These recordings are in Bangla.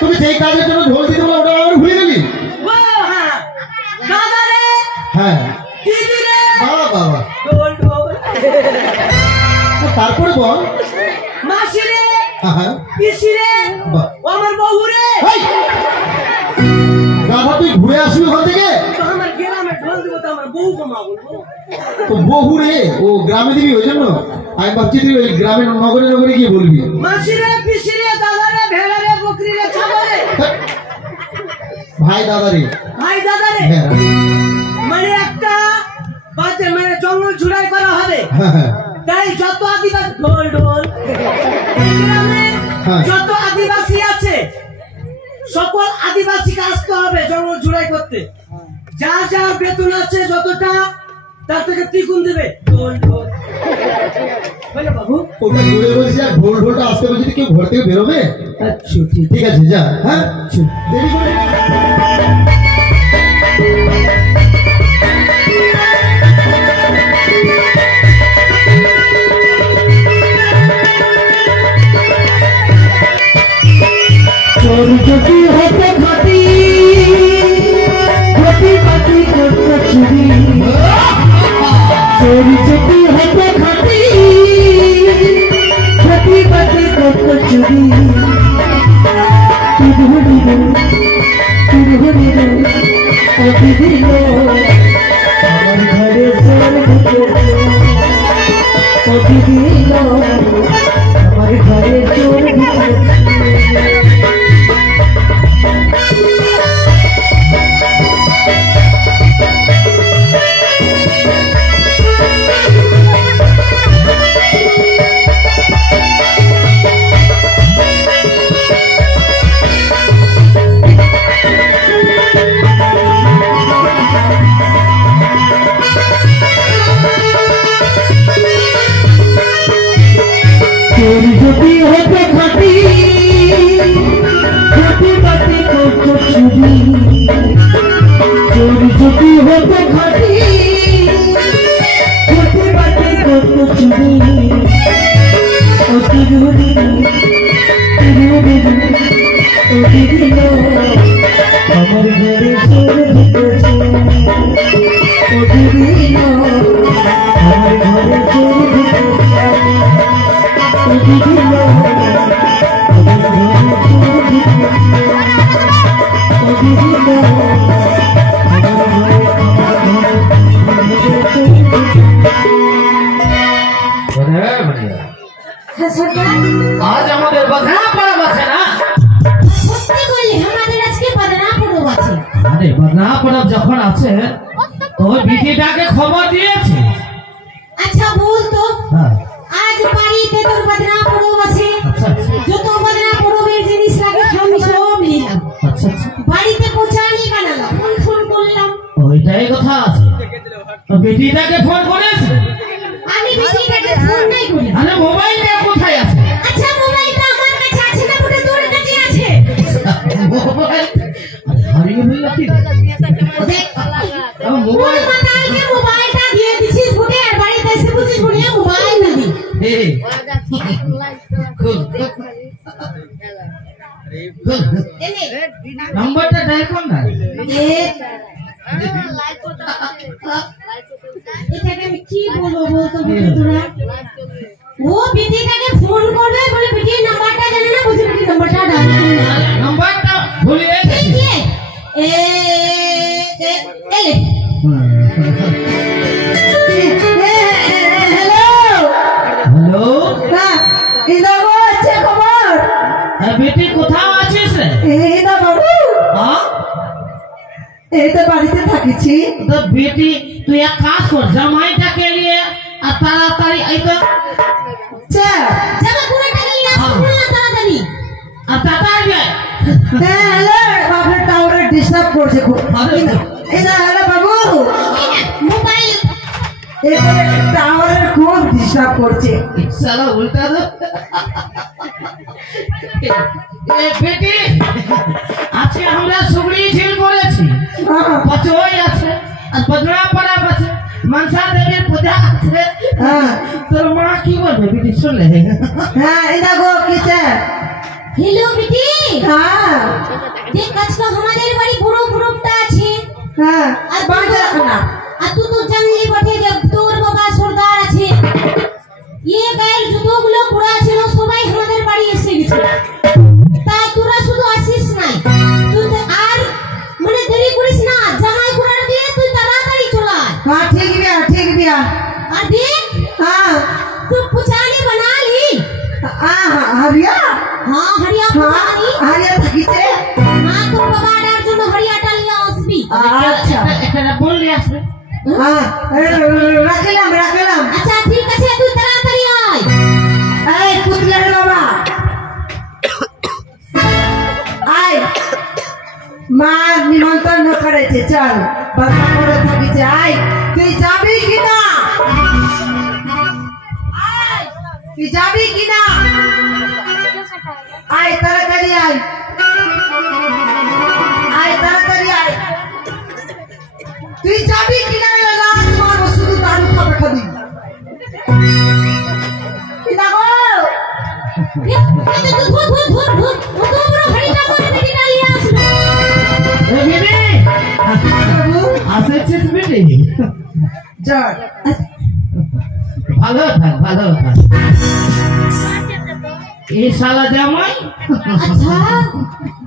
তুমি যেই কাজের জন্য ঢোল দিতে বলো ওটা আবার ভুলে গেলি? হ্যাঁ বাবা বাবা তারপরে বল মাসি রে পিসি রে আমার বউ রে গাধা তুই ঘুরে আসবি ওখান থেকে আমার গ্রামে ঢোল দিব তো আমার বউ কমা বলবো তো বহু রে ও গ্রামে দিবি ওই জন্য আমি ভাবছি তুই ওই গ্রামে নগরে নগরে গিয়ে বলবি মাসি রে পিসি রে দাদা রে ভেড়া রে বকরি রে ছাগল রে ভাই দাদা রে মানে একটা বাজে মানে জঙ্গল ছুড়াই করা হবে তাই যত আদিবাসী ঢোল ঢোল গ্রামে যত আদিবাসী আছে সকল আদিবাসীকে আসতে হবে জঙ্গল ঝুড়াই করতে যা যা বেতন আছে যতটা তার থেকে দ্বিগুণ দেবে ঢোল ঢোল বলে বাবু ওটা জুড়ে বলছি আর ঢোল ঢোলটা আসতে বলছি কেউ ঘর থেকে বেরোবে আচ্ছা ঠিক আছে যা হ্যাঁ দেরি করে যদি হতে ঘটি ঘটি ঘটি করতে চুরি চোরি যদি হতে ঘটি ঘটি ঘটি করতে চুরি আমার ঘরে আমার ঘরে চোর যদি হতে ঘটি ঘটি বাটি করতে চুরি চোরি যদি হতে ঘটি ঘটি বাটি করতে চুরি ও তিরুরি তিরুরি ও দিদিল আমার ঘরে চোর ঢুকেছে ও দিদিল আমার ঘরে চোর ঢুকেছে आज हमारे बदना पड़ब আছে না সত্যি কইলে আমাদের আজকে বদনা পড়ব আছে আরে বদনা পড়ব যখন আছে তো বিটিটাকে খবর দিয়েছি আচ্ছা বল তো হ্যাঁ আজ বাড়িতে তোর বদনা পড়ব আছে আচ্ছা যত বদনা পড়বের জিনিস লাগে আমি সব নিলাম আচ্ছা বাড়িতে পৌঁছানি বানালাম ফোন করলাম ওইটাই কথা আছে তো বিটিটাকে ফোন করেছে আমি বিটিটাকে ফোন নাই করি আরে মোবাইলটা কোথায় আছে আচ্ছা মোবাইলটা আমার কাছে আছে না ওটা তোর কাছে আছে মোবাইল হারিয়ে গেল কি দেখ আমার মোবাইল মাতালকে মোবাইলটা দিয়ে দিছিস বুড়ি আর বাড়িতে এসে বুঝিস বুড়ি মোবাইল না দি এই নাম্বারটা ডায়াল কর না এটাকে আমি কি বলবো বলতো তোরা ও বিটিটাকে ফোন করবে বলে বিটির নাম্বারটা জানে না বুঝি বিটির নাম্বারটা ডায়াল করবে নাম্বারটা ভুলিয়ে গেছি হ্যালো হ্যালো ইদা বলছে খবর বেটি কোথাও আছিস রে ইদা বাবু হ্যাঁ এই তো বাড়িতে থাকিছি তো বেটি তুই এক কাজ কর জামাইটাকে নিয়ে আর তাড়াতাড়ি এই তো জামা পুরোটা নিয়ে আসুন না তাড়াতাড়ি আর তাড়াতাড়ি যায় হ্যালো বাবার টাওয়ারে ডিস্টার্ব করছে খুব ইদা হ্যালো বাবু মোবাইল এবারে টাওয়ারের খুব ডিস্টার্ব করছে সালা উল্টা দো এ বেটি আজকে আমরা সুগড়ি ঝিল করেছি পচই আছে আর বদনা পড়া আছে मनसा देवी पूजा আছে তোর মা কি বলবে বেটি শুনলে হ্যাঁ এটা গো কিছে हेलो बेटी। हाँ देख आजकल हमारे बाड़ी बुरो बुरोटा আছে। हाँ আর बाजा ना আর তুই তো জানলি বটে যে তোর বাবা সরদার আছে। গায়ের যতগুলো কুড়া ছিল সবাই আমাদের বাড়ি এসে গেছে। তাই তোরা শুধু আসিস নাই, তুই আর মানে দেরি করিস না, জামাই কুড়া দিয়ে তুই তাড়াতাড়ি চলে আয়। हाँ ठीक बिया আর দেখ हाँ তুই পুচানি बना ली। हाँ हरिया हाँ हरिया हाँ पुचानी। हरिया থাকিছে हाँ তোর বাবা আনার জন্য হরিয়াটা নিয়ে আসবি। আচ্ছা একটা বললি আসবে। हाँ রাখলাম আচ্ছা ঠিক আছে তুই তাড়াতাড়ি আয়। এই পুতলার বাবা আয় মা নিমন্ত্রণ করেছে চল বাবা করে থাকিছে আয় তুই যাবি কিনা তুই যাবি কিনা আয় তাড়াতাড়ি আয় তুই যাবি কিনা রাত মারবো শুধু দারু খাবে খাবি কিনা গো আসেছিস বেটি? চল ভালো থাক। এই শালা জামাই আচ্ছা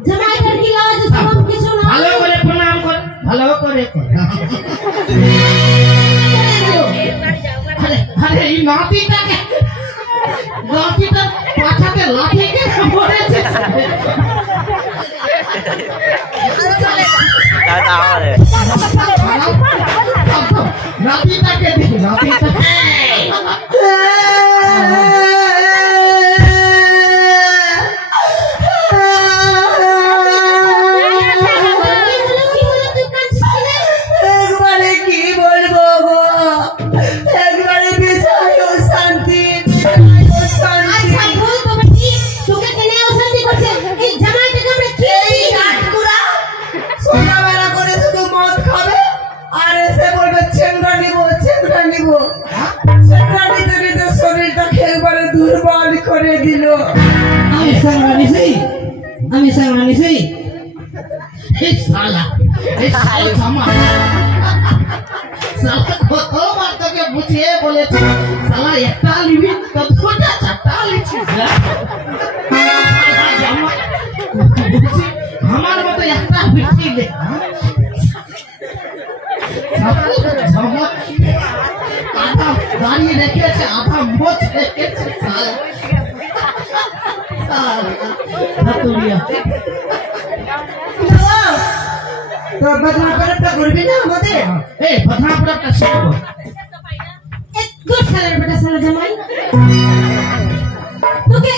জামাইটার কি লাজ সব কিছু না। ভালো করে প্রণাম কর, ভালো করে কর। আরে এই নাতিটা পাছাতে লাঠি কেন পড়েছে? নাতিটাকে দেখি একবারে কি বলবো গো একবারে বিষয় শান্তি আচ্ছা বল তো বেটি তোকে কেনে অশান্তি করছে? এই জামাইটাকে আমরা কি কাঠকুড়া সন্ধ্যাবেলা করে শুধু মদ খাবে আর এসে বলবে চেংড়া নিব চেংড়া নিতে নিতে শরীরটা একবারে দুর্বল করে দিল আমি সাংরানিছি এই শালা জামাই শালা কতবার তোকে বুঝিয়ে বলেছি শালা একটা নিবি তো দুটা চারটা লিখিস না? শালা জামাই বুঝি আমার মতো একটা বিটি দে জামাই আধা দাঁড়িয়ে রেখেছে আধা মোচ রেখেছে শালা তো বদনা করতে করবি না আমাদের এই বদনা করতে শিখবো গুড সালার বেটা সালা জামাই তোকে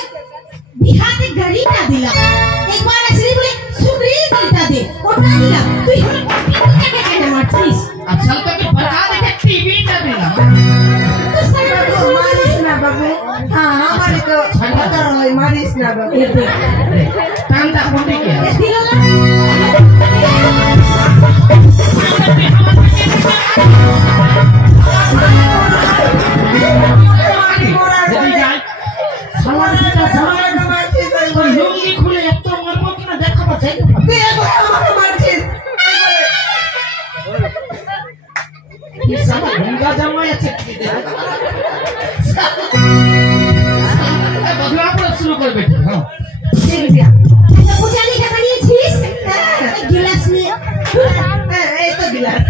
বিহাতে গাড়িটা দিলাম একবার আসলি বলে সুগ্রি গাড়িটা দে ওটা দিলাম তুই টাকা কেন মারছিস? আচ্ছা তোকে বতা দেখে টিভিটা দিলাম তো সালা মারিস না বাবু হ্যাঁ আমারে তো ছাড়া হয় মারিস না বাবু টানটা কোনটি কে দিল না যদি যাই শালা জামাই তোর লুঙ্গি খুলে এত মারবো কিনা দেখাবো চাই তুই একবার আমাকে মারছিস কি শালা গঙ্গা জামাই আছে কি বদনা করে শুরু করবে হ্যাঁ ঠিক দিয়া পুজালি টাকা নিয়েছিস? গিলাস নিয়ে এই তো গিলাস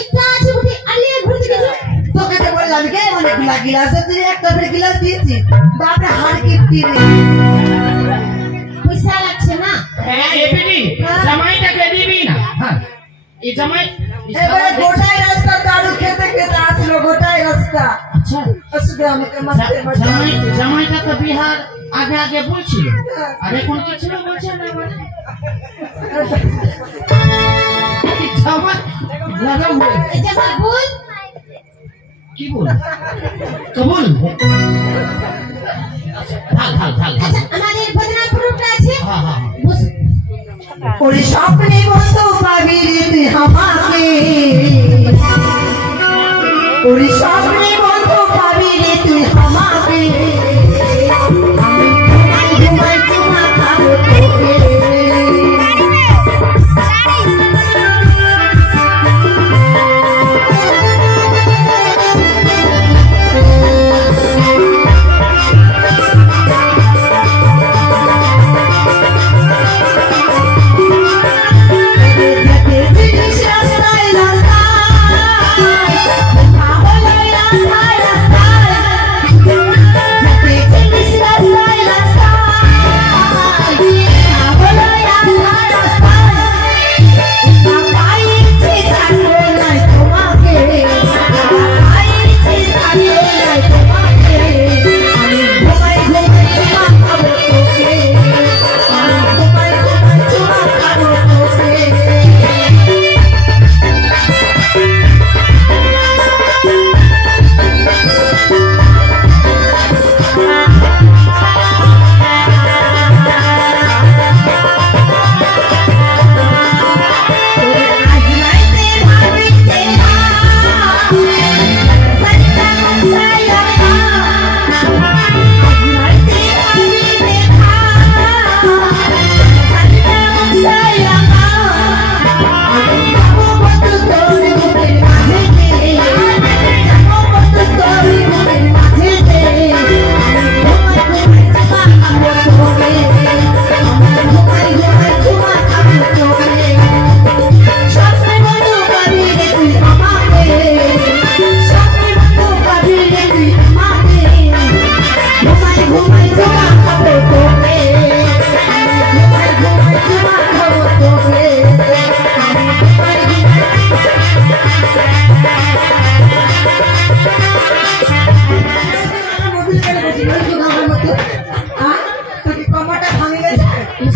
ইচ্ছা আছে বুঝি আলিয়া ঘুরতে গেছে তোকে তো বললাম কে অনেকগুলা গিলাস তুই একটা করে গিলাস দিয়েছিস বাপরে হাড় কিপটি রে পয়সা লাগছে না এবিডি জামাইটাকে দিবি না হ্যাঁ এই জামাই এবারে গোটাই রাস্তা দারু খেতে খেতে আসলো গোটাই রাস্তা আচ্ছা আসলে আমাকে মারতে জামাইটা তো বিহার আগে বলছিল আর এখন কি ছিল বলছে না জামাই লাগা হয়ে এটা বাবুল কি বল কবুল ঢাল আচ্ছা আমাদের বদনাপুরটা আছে হ্যাঁ হ্যাঁ বস ওরে স্বপ্নে বন্ধু পাবি রে তুই আমাকে ওরে স্বপ্নে বন্ধু পাবি রে তুই আমাকে আমি ঘুমাই ঘুমাই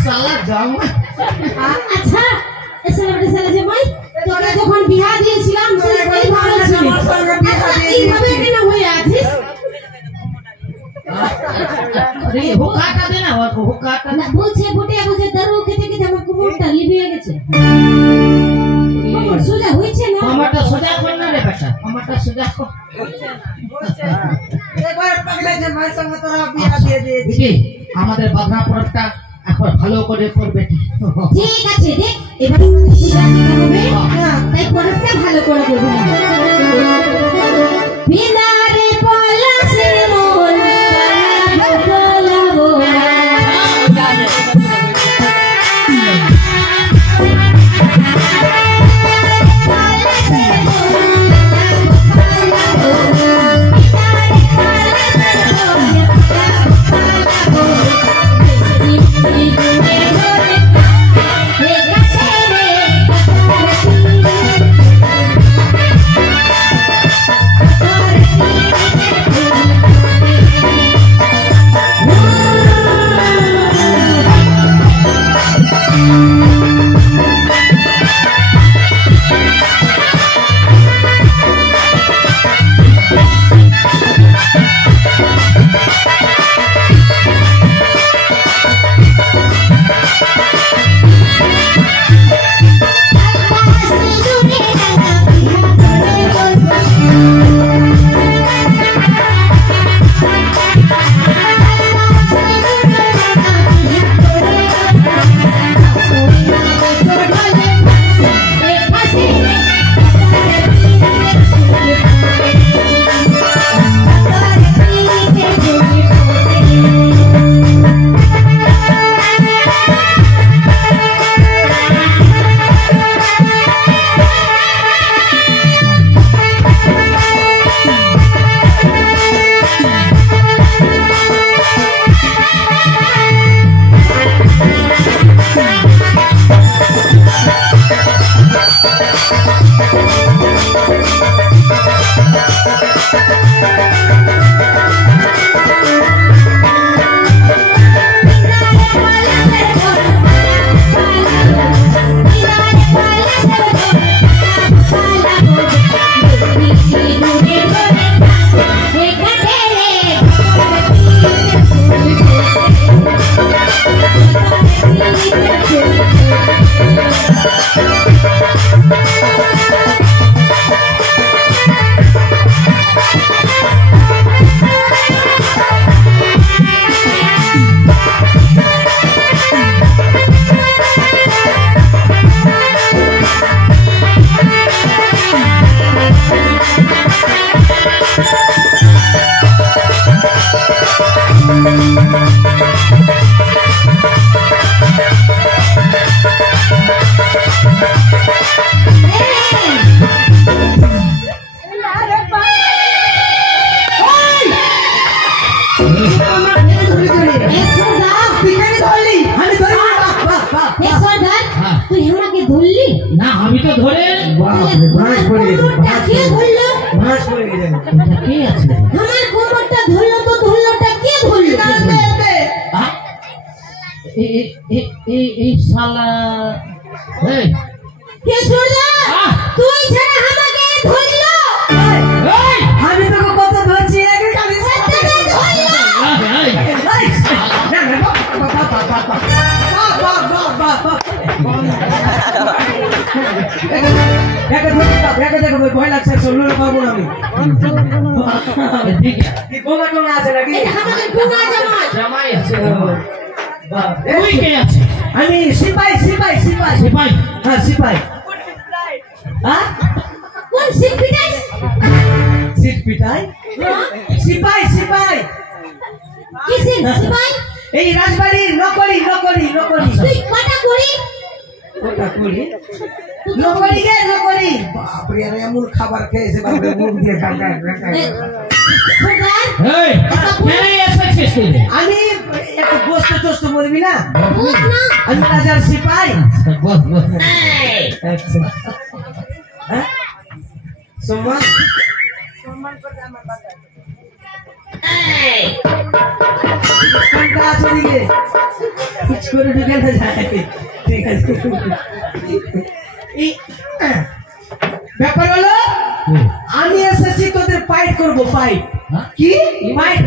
সালা জামাই আচ্ছা এসে জামাই তোকে যখন বিয়া দিয়েছিলাম তুই ভালো ছিলি এইভাবে কেন হয়ে আছিস अरे हुक्काटा देना और हुक्काटा না বলছে বুটে দারু খেতে খেতে আমার কোমরটা লিবিয়ে গেছে কোমর সোজা হইছে না टमाटर सोजा करना रे बेटा टमाटर सोजा को একবার পাগলা জামাই সঙ্গে তোরা বিয়া দিয়ে দিয়েছিস দিদি আমাদের বাগনা পরবটা একবার ভালো করে করবে ঠিক আছে দেখ এবার পূজা দিতে হবে তাই পরবটা ভালো করে করব বিনারে পলাশে মন পালাবো না আমি তো ধরে ভাঁজ পড়ে গেছে কে ধরলো ভাঁজ পড়ে গেছে কে আছে আমার কোমরটা ধরলো তো ধরলোটা কে ধরলো এই শালা এই কে সরদা তুই ছাড়া আমাকে ধরলো আমি তোকে কত ধরছি একে কালি ভয় লাগছে শুনলো পাবো আমি কোনা কোনা আছে নাকি আমাদের গুনা জামাই জামাই আছে ওই কে আছে আমি সিপাই সিপাই সিপাই সিপাই হ্যাঁ সিপাই হ্যাঁ কোন সিপিটাই সিট পিটাই সিপাই সিপাই কিসে সিপাই এই রাজবাড়ির নকরি নকরি নকরি তুই কটা করি ওটা করি নকরি গে নকরি বাপরে আরে এমন খাবার খেয়েছে বাপরে মুখ দিয়ে কাকা সরদার এই কেন এসেছিস তুই আমি একটু গোস্ত টোস্ত বলবি না বুঝ না আমি রাজার সিপাই বস বস আচ্ছা হ্যাঁ সম্মান সম্মান করে আমার বাবা এই, কোনটা আছে দিকে কিছু করে ঢুকে না যায় ঠিক আছে এই ব্যাপার হলো আমি এসেছি তোদের ফাইট করবো ফাইট হ্যাঁ? কি ফাইট